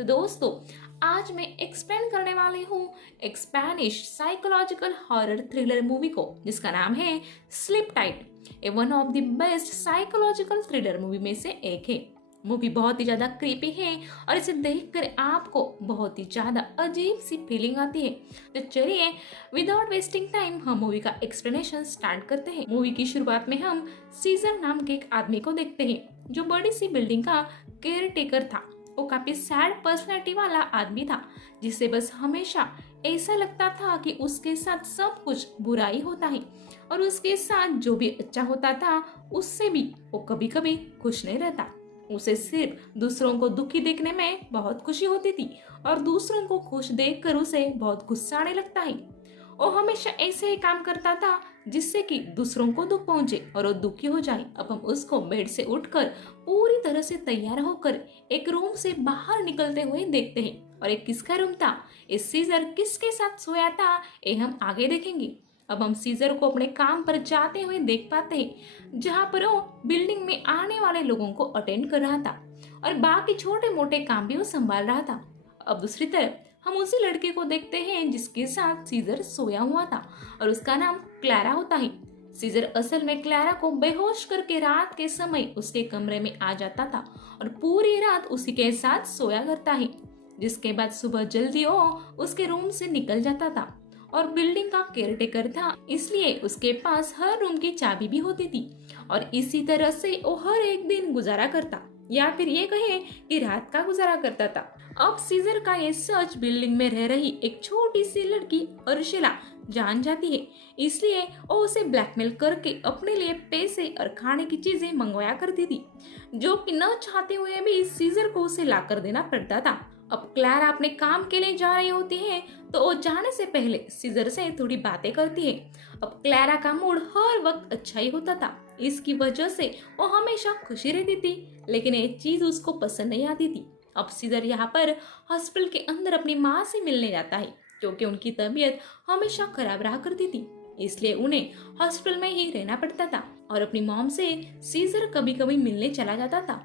तो दोस्तों, आज मैं एक्सप्लेन करने वाली हूँ एक Spanish psychological horror thriller movie को जिसका नाम है स्लीप टाइट। ये one of the best psychological thriller movie में से एक है। मूवी बहुत ही ज्यादा क्रीपी है और इसे देखकर आपको बहुत ही ज्यादा अजीब सी फीलिंग आती है। तो चलिए विदाउट वेस्टिंग टाइम हम मूवी का एक्सप्लेनेशन स्टार्ट करते हैं। मूवी की शुरुआत में हम सीजर नाम के एक आदमी को देखते हैं जो बड़ी सी बिल्डिंग का केयर टेकर था। वो काफी सैड पर्सनैलिटी वाला आदमी था जिसे बस हमेशा ऐसा लगता था कि उसके साथ सब कुछ बुरा ही होता है और उसके साथ जो भी अच्छा होता था उससे भी वो कभी कभी खुश नहीं रहता। उसे सिर्फ दूसरों को दुखी देखने में बहुत खुशी होती थी और दूसरों को खुश देखकर उसे बहुत गुस्सा आने लगता है। वो हमेशा ऐसे ही काम करता था जिससे कि दूसरों को दुख पहुंचे और वो दुखी हो जाए। अब हम उसको बेड से उठकर पूरी तरह से तैयार होकर एक रूम से बाहर निकलते हुए देखते हैं। और एक किसका रूम था, इस सीजर किसके साथ सोया था, ये हम आगे देखेंगे। अब हम सीजर को अपने काम पर जाते हुए देख पाते हैं जहाँ पर वो बिल्डिंग में आने वाले लोगों को अटेंड कर रहा था और बाकी छोटे मोटे काम भी वो संभाल रहा था। अब दूसरी तरफ हम उसी लड़के को देखते हैं जिसके साथ सीजर सोया हुआ था और उसका नाम क्लारा होता है। सीजर असल में क्लारा को बेहोश करके रात के समय उसके कमरे में आ जाता था और पूरी रात उसी के साथ सोया करता है, जिसके बाद सुबह जल्दी वो उसके रूम से निकल जाता था। और बिल्डिंग का केयरटेकर था इसलिए उसके पास हर रूम की चाबी भी होती थी और इसी तरह से वो हर एक दिन गुजारा करता या फिर ये कहे कि रात का गुजारा करता था। अब सीजर का ये सच बिल्डिंग में रह रही एक छोटी सी लड़की अर्शिला जान जाती है, इसलिए वो उसे ब्लैकमेल करके अपने लिए पैसे और खाने की चीजें मंगवाया करती थी जो कि न चाहते हुए भी सीजर को उसे ला कर देना पड़ता था। अब क्लारा अपने काम के लिए जा रही होती है तो वो जाने से पहले सीजर से थोड़ी बातें करती है। अब क्लारा का मूड हर वक्त अच्छा ही होता था, इसकी वजह से वो हमेशा खुशी रहती थी, लेकिन ये चीज उसको पसंद नहीं आती थी। अब सीजर यहाँ पर हॉस्पिटल के अंदर अपनी माँ से मिलने जाता है क्योंकि उनकी तबीयत हमेशा खराब रहा करती थी, इसलिए उन्हें हॉस्पिटल में ही रहना पड़ता था और अपनी मॉम से सीजर कभी कभी मिलने चला जाता था।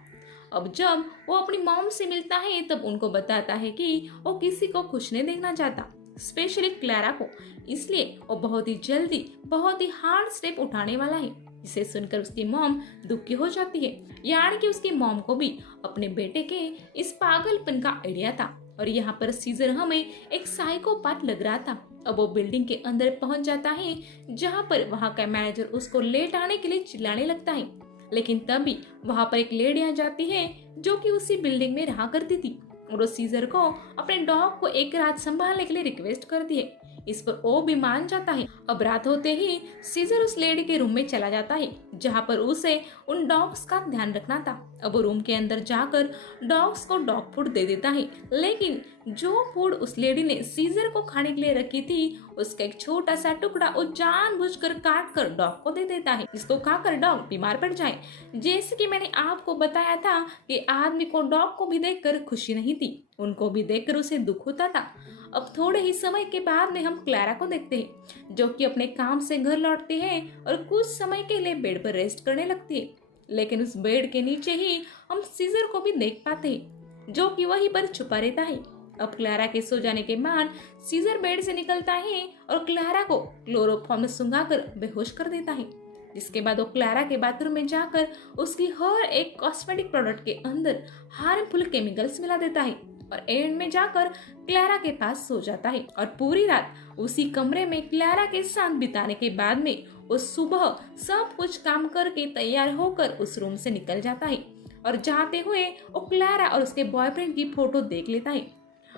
अब जब वो अपनी मॉम से मिलता है तब उनको बताता है कि वो किसी को खुश नहीं देखना चाहता, स्पेशली क्लारा को, इसलिए वो बहुत ही जल्दी बहुत ही हार्ड स्टेप उठाने वाला है। इसे सुनकर उसकी मॉम दुखी हो जाती है, यानी कि उसकी मॉम को भी अपने बेटे के इस पागलपन का आइडिया था। और यहाँ पर सीजर हमें एक साइकोपाथ लग रहा था। अब वो बिल्डिंग के अंदर पहुंच जाता है जहाँ पर वहाँ का मैनेजर उसको लेट आने के लिए चिल्लाने लगता है, लेकिन तभी वहाँ पर एक लेडी आ जाती है जो कि उसी बिल्डिंग में रहा करती थी और वो सीजर को अपने डॉग को एक रात संभालने के लिए रिक्वेस्ट करती है। इस पर वो भी मान जाता है। अब रात होते ही सीजर उस लेडी के रूम में चला जाता है जहाँ पर उसे उन डॉग्स का ध्यान रखना था। अब वो रूम के अंदर जाकर डॉग्स को डॉग फूड दे देता है, लेकिन जो फूड उस लेडी ने सीजर को खाने के लिए रखी थी उसका एक छोटा सा टुकड़ा वो जानबूझकर काट कर डॉग को दे देता है, जिसको खाकर डॉग बीमार पड़ जाए। जैसे कि मैंने आपको बताया था कि आदमी को डॉग को भी देखकर खुशी नहीं थी, उनको भी देखकर उसे दुख होता था। अब थोड़े ही समय के बाद में हम क्लारा को देखते हैं जो कि अपने काम से घर लौटती है और कुछ समय के लिए बेड पर रेस्ट करने लगती है, लेकिन उस बेड के नीचे ही हम सीजर को भी देख पाते हैं जो कि वहीं पर छुपा रहता है। अब क्लारा के सो जाने के बाद सीजर बेड से निकलता है और क्लारा को क्लोरोफॉर्म में सुंघाकर बेहोश कर देता है, जिसके बाद वो क्लारा के बाथरूम में जाकर उसकी हर एक कॉस्मेटिक प्रोडक्ट के अंदर हार्मफुल केमिकल्स मिला देता है और एंड में जाकर क्लारा के पास सो जाता है। और पूरी रात उसी कमरे में क्लारा के साथ बिताने के बाद में वो सुबह सब कुछ काम करके तैयार होकर उस रूम से निकल जाता है और जाते हुए वो क्लारा और उसके बॉयफ्रेंड की फोटो देख लेता है।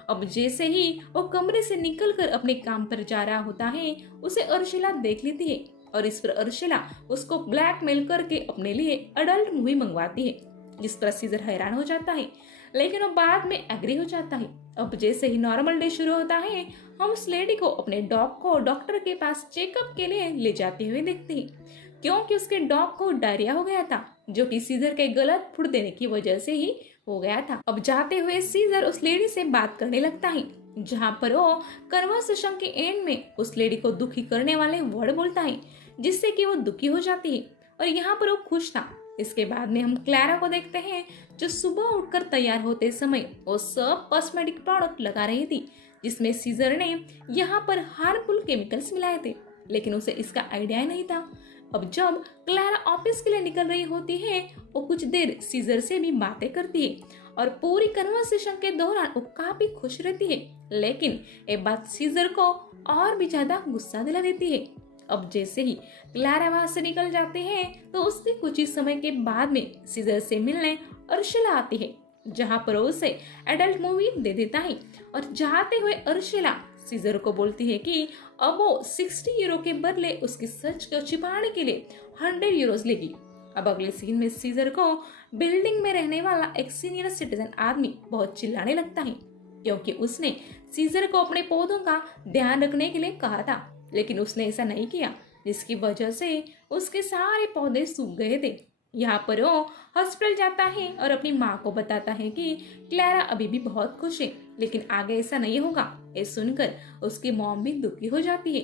अब जैसे ही वो कमरे से निकलकर अपने काम पर जा रहा होता है उसे अर्शिला देख लेती है और इस पर अर्शिला उसको ब्लैकमेल करके अपने लिए अडल्ट मूवी मंगवाती है, जिस पर सीजर हैरान हो जाता है, लेकिन वो बाद में एग्री हो जाता है। अब जैसे ही नॉर्मल डे शुरू होता है हम उस लेडी को अपने डॉग को डॉक्टर के पास चेकअप के लिए ले जाते हुए देखते हैं क्योंकि उसके डॉग को डायरिया हो गया था जो कि सीजर के गलत फूड देने की वजह से ही हो गया था। अब जाते हुए सीजर उस लेडी से बात करने लगता है जहाँ पर वो कन्वर्सेशन के एंड में उस लेडी को दुखी करने वाले वर्ड बोलता है जिससे कि वो दुखी हो जाती है और यहाँ पर वो खुश था इसके बाद में हम क्लारा को देखते हैं जो सुबह उठकर तैयार होते समय वो सब कॉस्मेटिक प्रोडक्ट लगा रही थी जिसमें सीजर ने यहाँ पर हार्मफुल केमिकल्स मिलाए थे, लेकिन उसे इसका आइडिया नहीं था। अब जब क्लारा ऑफिस के लिए निकल रही होती है वो कुछ देर सीजर से भी बातें करती है और पूरी कन्वर्सेशन के दौरान वो काफी खुश रहती है, लेकिन ये बात सीजर को और भी ज्यादा गुस्सा दिला देती है। अब जैसे ही क्लारा वहां से निकल जाती है तो उसके कुछ ही समय के बाद में सीजर से मिलने अर्शिला आती है, जहां पर वो उसे एडल्ट मूवी दे देता है और जाते हुए अर्शिला सीजर को बोलती है कि अब वो 60 यूरो के बदले उसकी सच को छिपाने के लिए 100 यूरोज लेगी। अब अगले सीन में सीजर को बिल्डिंग में रहने वाला एक सीनियर सिटीजन आदमी बहुत चिल्लाने लगता है क्योंकि उसने सीजर को अपने पौधों का ध्यान रखने के लिए कहा था, लेकिन उसने ऐसा नहीं किया, जिसकी वजह से उसके सारे पौधे सूख गए थे। यहाँ पर वो हॉस्पिटल जाता है और अपनी माँ को बताता है कि क्लारा अभी भी बहुत खुश है, लेकिन आगे ऐसा नहीं होगा। ये सुनकर उसकी मॉम भी दुखी हो जाती है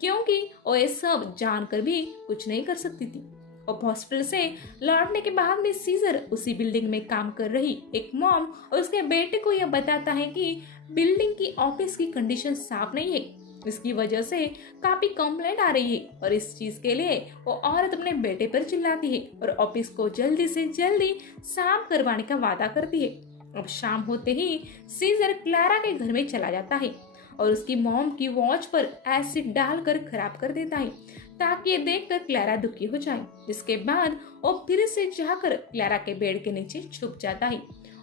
क्योंकि वो ये सब जानकर भी कुछ नहीं कर सकती थी। और हॉस्पिटल से लौटने के बाद में सीजर उसी बिल्डिंग में काम कर रही एक मॉम और उसके बेटे को यह बताता है कि बिल्डिंग की ऑफिस की कंडीशन साफ नहीं है, इसकी वजह से काफी कंप्लेंट आ रही है और इस चीज के लिए वो औरत अपने बेटे पर चिल्लाती है और ऑफिस को जल्दी से जल्दी साफ करवाने का वादा करती है। अब शाम होते ही सीजर क्लारा के घर में चला जाता है और उसकी मॉम की वॉच पर एसिड डालकर खराब कर देता है ताकि ये देखकर क्लारा दुखी हो जाए, जिसके बाद वो फिर से जाकर क्लारा के बेड के नीचे छुप जाता है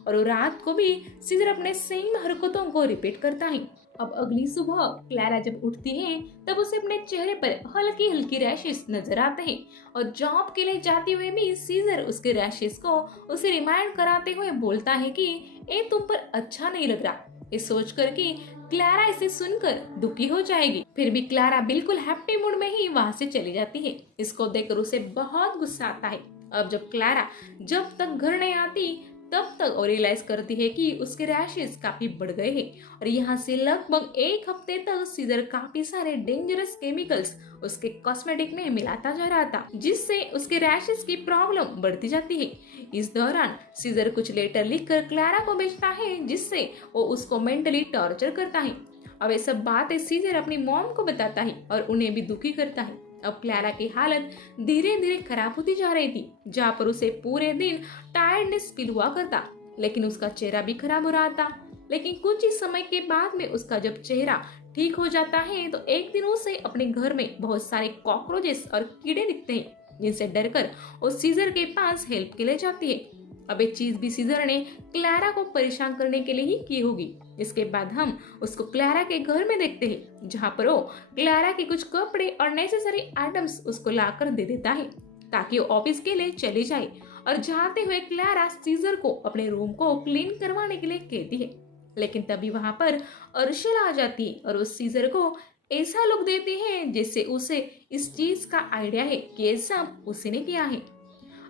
और वो रात को भी सीजर अपने सेम हरकतों को रिपीट करता है। अब अगली सुबह क्लारा जब उठती है तब उसे अपने चेहरे पर हल्की हल्की रैशेस नजर आते हैं और जॉब के लिए जाते हुए भी सीजर उसके रैशेस को उसे रिमाइंड कराते हुए बोलता है कि ये तुम पर अच्छा नहीं लग रहा। ये सोच कर कि क्लारा इसे सुनकर दुखी हो जाएगी, फिर भी क्लारा बिल्कुल हैप्पी मूड में ही वहाँ से चली जाती है। इसको देखकर उसे बहुत गुस्सा आता है। अब जब क्लारा जब तक घर नहीं आती तब तक वो रियलाइज करती है कि उसके रैशेस काफी बढ़ गए हैं और यहाँ से लगभग एक हफ्ते तक सीजर काफी सारे डेंजरस केमिकल्स उसके कॉस्मेटिक में मिलाता जा रहा था, जिससे उसके रैशेस की प्रॉब्लम बढ़ती जाती है। इस दौरान सीजर कुछ लेटर लिखकर क्लारा को भेजता है जिससे वो उसको मेंटली टॉर्चर करता है। अब ये सब बातें सीजर अपनी मॉम को बताता है और उन्हें भी दुखी करता है। अब क्लारा की हालत धीरे धीरे खराब होती जा रही थी, जहाँ पर उसे पूरे दिन टायर्डनेस फील हुआ करता, लेकिन उसका चेहरा भी खराब हो रहा था। लेकिन कुछ ही समय के बाद में उसका जब चेहरा ठीक हो जाता है तो एक दिन उसे अपने घर में बहुत सारे कॉकरोचेस और कीड़े दिखते हैं, जिनसे डरकर वो सीजर के पास हेल्प के लिए जाती है। अब एक चीज भी सीजर ने क्लारा को परेशान करने के लिए ही की होगी। इसके बाद हम उसको क्लारा के घर में देखते हैं, जहाँ पर वो क्लारा के कुछ कपड़े और नेसेसरी आइटम्स उसको लाकर दे देता है ताकि वो ऑफिस के लिए चली जाए। और जाते हुए क्लारा सीजर को अपने रूम को क्लीन करवाने के लिए कहती है, लेकिन तभी वहां पर अर्शिला आ जाती है और उस सीजर को ऐसा लुक देती है जैसे उसे इस चीज का आइडिया है कि ये सब उसी ने किया है।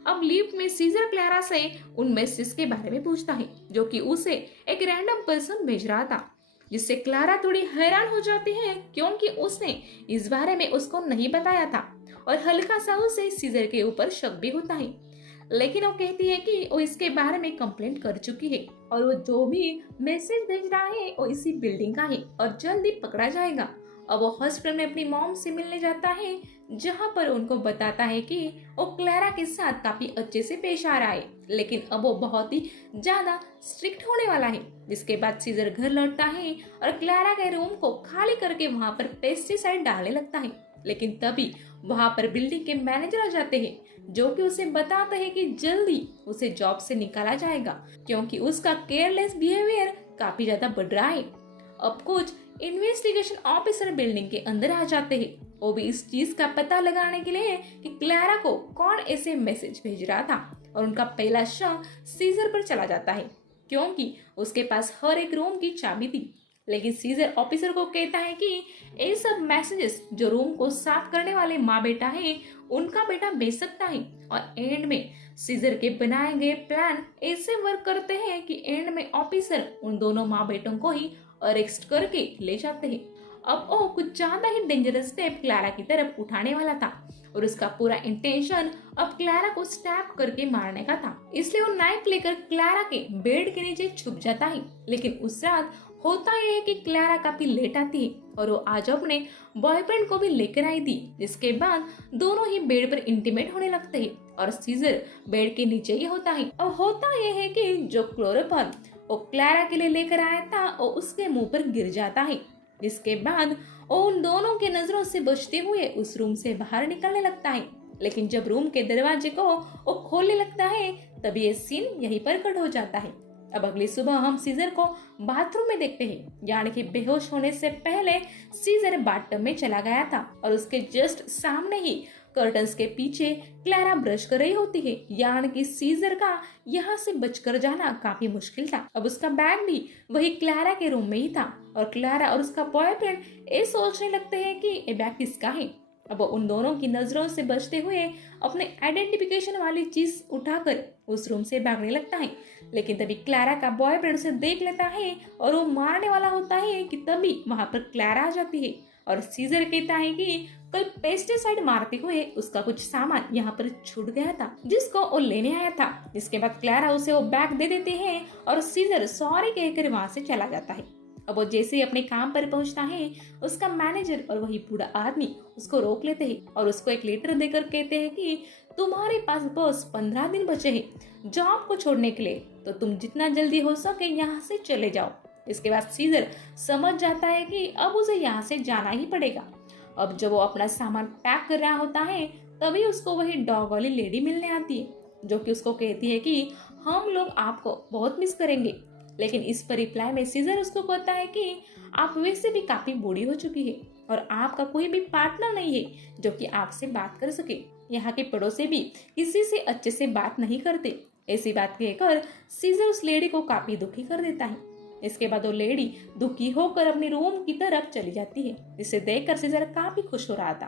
अब लिफ्ट में सीजर क्लारा से उन मैसेज के बारे में पूछता है जो कि उसे एक रैंडम पर्सन भेज रहा था, जिससे क्लारा थोड़ी हैरान हो जाती है क्योंकि उसने इस बारे में उसको नहीं बताया था और हल्का सा उसे सीजर के ऊपर शक भी होता है। लेकिन वो कहती है कि वो इसके बारे में कंप्लेंट कर चुकी है और वो जो भी मैसेज भेज रहा है वो इसी बिल्डिंग का है और जल्दी पकड़ा जाएगा। अब वो हॉस्पिटल में अपनी मॉम से मिलने जाता है, जहाँ पर उनको बताता है कि वो क्लारा के साथ काफी अच्छे से पेश आ रहा है, लेकिन अब वो बहुत ही ज्यादा स्ट्रिक्ट होने वाला है। जिसके बाद सीजर घर लौटता है और क्लारा के रूम को खाली करके वहाँ पर पेस्टिसाइड डालने लगता है, लेकिन तभी वहाँ पर बिल्डिंग के मैनेजर आ जाते हैं जो कि उसे बताते हैं कि जल्दी उसे जॉब से निकाला जाएगा क्योंकि उसका केयरलेस बिहेवियर काफी ज्यादा बढ़ रहा है। अब कुछ इन्वेस्टिगेशन ऑफिसर बिल्डिंग के अंदर आ जाते हैं, वो भी इस चीज का पता लगाने के लिए कि क्लारा को कौन ऐसे मैसेज भेज रहा था, और उनका पहला शक सीजर पर चला जाता है क्योंकि उसके पास हर एक रूम की चाबी थी। लेकिन सीजर ऑफिसर को कहता है कि ये सब मैसेजेस जो रूम को साफ करने वाले माँ बेटा है उनका बेटा भेज सकता है, और एंड में सीजर के बनाए गए प्लान ऐसे वर्क करते हैं कि एंड में ऑफिसर उन दोनों माँ बेटों को ही अरेस्ट करके ले जाते हैं। अब वो कुछ ज्यादा ही डेंजरस स्टेप क्लारा की तरफ उठाने वाला था और उसका पूरा इंटेंशन अब क्लारा को स्टैब करके मारने का था। इसलिए वो नाइफ लेकर क्लारा के बेड के नीचे छुप जाता है। लेकिन उस रात होता यह है कि क्लारा काफी लेट आती है और वो आज अपने बॉयफ्रेंड को भी लेकर आई थी, जिसके बाद दोनों ही बेड पर इंटीमेट होने लगते हैं और सीजर बेड के नीचे ही होता है। अब होता यह है कि जो क्लोरोफॉर्म वो क्लारा के लिए लेकर आया था वो उसके मुंह पर गिर जाता है, जिसके बाद वो उन दोनों के नजरों से बचते हुए उस रूम से बाहर निकलने लगता है। लेकिन जब रूम के दरवाजे को वो खोलने लगता है तब ये सीन यहीं पर कट हो जाता है। अब अगली सुबह हम सीजर को बाथरूम में देखते हैं, यानी कि बेहोश होने से पहले सीजर बाथटब में चला गया था और उसके जस्ट सामने ही कर्टन्स के पीछे क्लारा ब्रश कर रही होती है, यानी कि सीजर का यहाँ से बचकर जाना काफी मुश्किल था। अब उसका बैग भी वही क्लारा के रूम में ही था और क्लारा और उसका बॉयफ्रेंड ये सोचने लगते हैं कि ये बैग किसका है। अब वो उन दोनों की नजरों से बचते हुए अपने आइडेंटिफिकेशन वाली चीज उठाकर उस रूम से भागने लगता है। लेकिन तभी क्लारा का बॉयफ्रेंड उसे देख लेता है और वो मारने वाला होता है कि तभी वहां पर क्लारा आ जाती है और सीजर कहता है कि कल पेस्टिसाइड मारते हुए उसका कुछ सामान यहाँ पर छूट गया था जिसको वो लेने आया था। जिसके बाद क्लारा उसे वो बैग दे देते हैं और सीजर सॉरी कहकर वहां से चला जाता है। अब वो जैसे ही अपने काम पर पहुंचता है उसका मैनेजर और वही बूढ़ा आदमी उसको रोक लेते हैं और उसको एक लेटर देकर कहते हैं कि तुम्हारे पास बस 15 दिन बचे हैं जॉब को छोड़ने के लिए, तो तुम जितना जल्दी हो सके यहाँ से चले जाओ। इसके बाद सीजर समझ जाता है कि अब उसे यहाँ से जाना ही पड़ेगा। अब जब वो अपना सामान पैक कर रहा होता है तभी उसको वही डॉग वाली लेडी मिलने आती है, जो कि उसको कहती है कि हम लोग आपको बहुत मिस करेंगे। लेकिन इस पर रिप्लाई में सीजर उसको कहता है कि आप वैसे भी काफी बूढ़ी हो चुकी है और आपका कोई भी पार्टनर नहीं है जो कि आपसे बात कर सके। यहाँ के पड़ोसी भी किसी से अच्छे से बात नहीं करते। ऐसी बात कहकर सीजर उस लेडी को काफी दुखी कर देता है। इसके बाद वो लेडी दुखी होकर अपने रूम की तरफ चली जाती है, जिसे देखकर सीजर काफी खुश हो रहा था।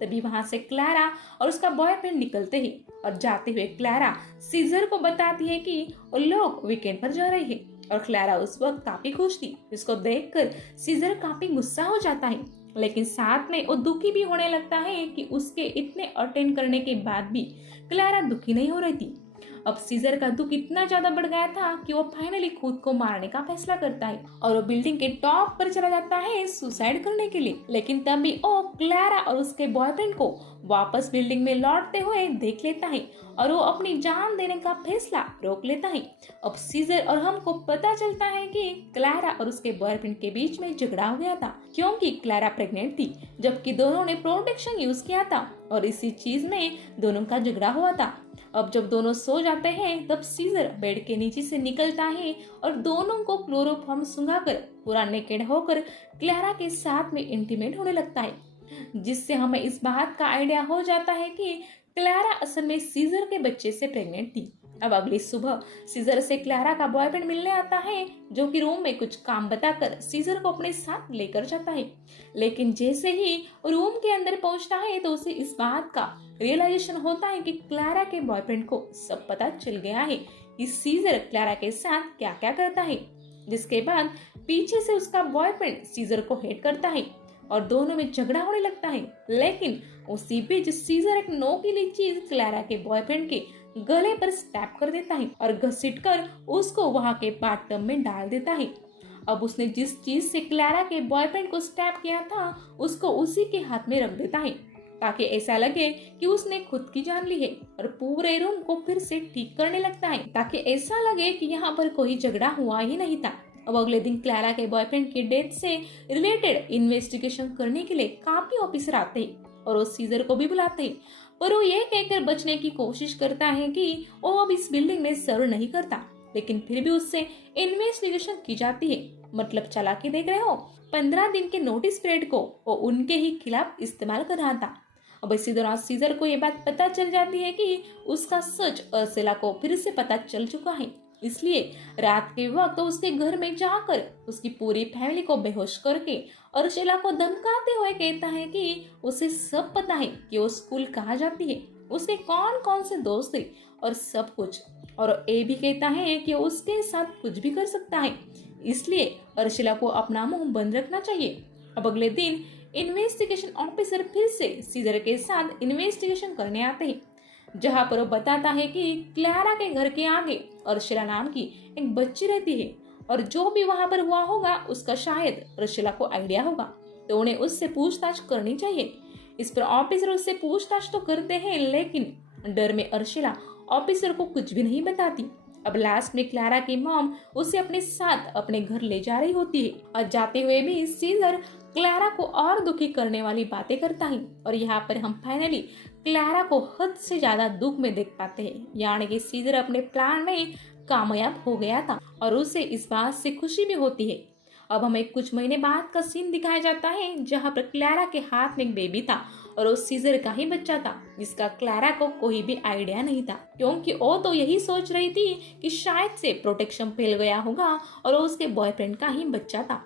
तभी वहां से क्लारा और उसका बॉयफ्रेंड निकलते ही और जाते हुए क्लारा सीजर को बताती है कि वो लोग वीकेंड पर जा रहे हैं और क्लारा उस वक्त काफी खुश थी, जिसको देखकर सीजर काफी गुस्सा हो जाता है। लेकिन साथ में वो दुखी भी होने लगता है कि उसके इतने अटेंड करने के बाद भी क्लारा दुखी नहीं हो रही थी। अब सीजर का दुख इतना ज्यादा बढ़ गया था कि वो फाइनली खुद को मारने का फैसला करता है और वो बिल्डिंग के टॉप पर चला जाता है सुसाइड करने के लिए। लेकिन तभी वो क्लारा और उसके बॉयफ्रेंड को वापस बिल्डिंग में लौटते हुए देख लेता है और वो अपनी जान देने का फैसला रोक लेता है। अब सीजर और हमको पता चलता है कि क्लारा और उसके बॉयफ्रेंड के बीच में झगड़ा हो गया था, क्योंकि क्लारा प्रेग्नेंट थी जबकि दोनों ने प्रोटेक्शन यूज किया था और इसी चीज में दोनों का झगड़ा हुआ था। अब जब दोनों सो जाते हैं तब सीजर बेड के नीचे से निकलता है और दोनों को क्लोरोफॉर्म सुंघाकर पूरा नेकेड होकर क्लारा के साथ में इंटीमेट होने लगता है, जिससे हमें इस बात का आइडिया हो जाता है कि क्लारा असल में सीजर के बच्चे से प्रेग्नेंट थी। अब अगली सुबह सीजर से क्लारा का बॉयफ्रेंड मिलने आता है, जो कि रूम में कुछ काम बताकर सीजर को अपने साथ लेकर जाता है। लेकिन जैसे ही रूम के अंदर पहुंचता है तो उसे इस बात का रियलाइजेशन होता है कि क्लारा के बॉयफ्रेंड को सब पता चल गया है कि सीजर क्लारा के साथ क्या क्या करता है। जिसके बाद पीछे से उसका बॉयफ्रेंड सीजर को हेट करता है और दोनों में झगड़ा होने लगता है। लेकिन उसी बीच सीजर एक नोकीली चीज क्लारा के बॉयफ्रेंड के गले पर स्टैप कर देता है और घसीटकर उसको वहां के बाथटब में डाल देता है। अब उसने जिस चीज से क्लारा के बॉयफ्रेंड को स्टैप किया था उसको उसी के हाथ में रख देता है, ताकि ऐसा लगे कि उसने खुद की जान ली है और पूरे रूम को फिर से ठीक करने लगता है, ताकि ऐसा लगे कि यहाँ पर कोई झगड़ा हुआ ही नहीं था। अब अगले दिन क्लारा के बॉयफ्रेंड की डेथ से रिलेटेड इन्वेस्टिगेशन करने के लिए काफी ऑफिसर आते हैं और वो सीजर को भी बुलाते हैं, पर वो ये कहकर बचने की कोशिश करता है कि वो अब इस बिल्डिंग में सर्व नहीं करता। लेकिन फिर भी उससे इन्वेस्टिगेशन की जाती है। मतलब चालाकी देख रहे हो, 15 दिन के नोटिस पीरियड को वो उनके ही खिलाफ इस्तेमाल कर रहा था। अब इसी दौरान सीजर को ये बात पता चल जाती है कि उसका सच अर्सेला को फिर से पता चल चुका है। इसलिए रात के वक्त तो उसके घर में जाकर उसकी पूरी फैमिली को बेहोश करके अर्सेला को धमकाते हुए कहता है कि उसे सब पता है कि वो स्कूल कहाँ जाती है, उसके कौन कौन से दोस्त हैं और सब कुछ। और ये भी कहता है कि उसके साथ कुछ भी कर सकता है, इसलिए अर्सेला को अपना मुंह बंद रखना चाहिए। अब अगले दिन इन्वेस्टिगेशन ऑफिसर फिर से सीजर के साथ इन्वेस्टिगेशन करने आते हैं, जहां पर वो बताता है कि क्लारा के घर के आगे अर्शिला नाम की एक बच्ची रहती है और जो भी वहां पर हुआ होगा उसका शायद अर्शिला को आइडिया होगा, तो उन्हें उससे पूछताछ करनी चाहिए। इस पर ऑफिसर उससे पूछताछ तो करते हैं, लेकिन डर में अर्शिला ऑफिसर को कुछ भी नहीं बताती। अब लास्ट में क्लारा की मॉम उसे अपने साथ अपने घर ले जा रही होती है और जाते हुए भी सीजर क्लारा को और दुखी करने वाली बातें करता है और यहाँ पर हम फाइनली क्लारा को हद से ज्यादा दुख में देख पाते हैं, यानी कि सीजर अपने प्लान में कामयाब हो गया था और उसे इस बात से खुशी भी होती है। अब हमें कुछ महीने बाद का सीन दिखाया जाता है जहाँ पर क्लारा के हाथ में एक बेबी था और वो सीजर का ही बच्चा था, जिसका क्लारा को कोई भी आइडिया नहीं था, क्योंकि वो तो यही सोच रही थी कि शायद से प्रोटेक्शन फैल गया होगा और वो उसके बॉयफ्रेंड का ही बच्चा था।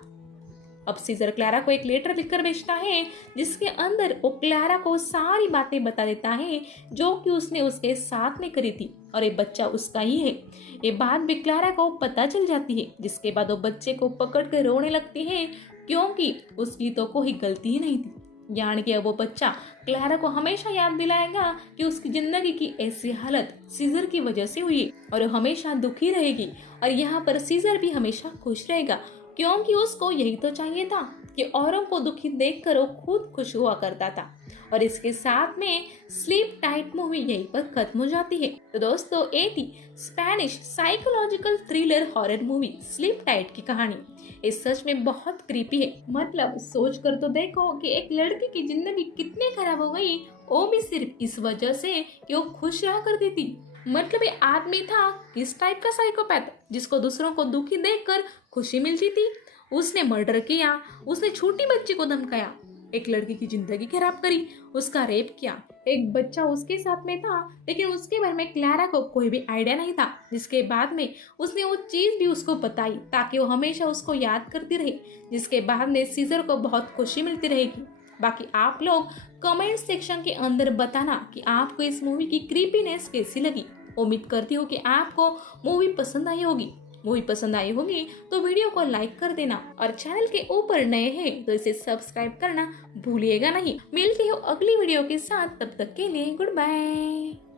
अब सीजर क्लारा को एक लेटर लिखकर भेजता है जिसके अंदर वो क्लारा को सारी बातें बता देता है जो कि उसने उसके साथ में करी थी और ये बच्चा उसका ही है। ये बात भी क्लारा को पता चल जाती है, जिसके बाद वो बच्चे को पकड़ कर रोने लगती है क्योंकि उसकी तो कोई गलती ही नहीं थी, यानी कि अब वो बच्चा क्लारा को हमेशा याद दिलाएगा कि उसकी जिंदगी की ऐसी हालत सीजर की वजह से हुई और वो हमेशा दुखी रहेगी और यहाँ पर सीजर भी हमेशा खुश रहेगा, क्योंकि उसको यही तो चाहिए था कि औरों को दुखी देखकर वो खुद खुश हुआ करता था। और इसके साथ में स्लीप टाइट मूवी यहीं पर खत्म हो जाती है। तो दोस्तों, ये थी Spanish psychological thriller horror movie sleep tight की कहानी। ये सच में बहुत क्रीपी है, मतलब सोच कर तो देखो कि एक लड़की की जिंदगी कितनी खराब हो गई, वो भी सिर्फ इस वजह से कि वो खुश रहा करती थी। मतलब ये आदमी था किस टाइप का साइकोपैथ, जिसको दूसरों को दुखी देखकर खुशी मिलती थी। उसने मर्डर किया, उसने छोटी बच्ची को धमकाया, एक लड़की की जिंदगी खराब करी, उसका रेप किया, एक बच्चा उसके साथ में था लेकिन उसके बारे में क्लारा को कोई भी आइडिया नहीं था, जिसके बाद में उसने वो चीज भी उसको बताई ताकि वो हमेशा उसको याद करती रहे, जिसके बाद में सीजर को बहुत खुशी मिलती रहेगी। बाकी आप लोग कमेंट सेक्शन के अंदर बताना कि आपको इस मूवी की क्रीपीनेस कैसी लगी। उम्मीद करती हूँ कि आपको मूवी पसंद आई होगी। मूवी पसंद आई होगी तो वीडियो को लाइक कर देना और चैनल के ऊपर नए हैं तो इसे सब्सक्राइब करना भूलिएगा नहीं। मिलती हूँ अगली वीडियो के साथ, तब तक के लिए गुड बाय।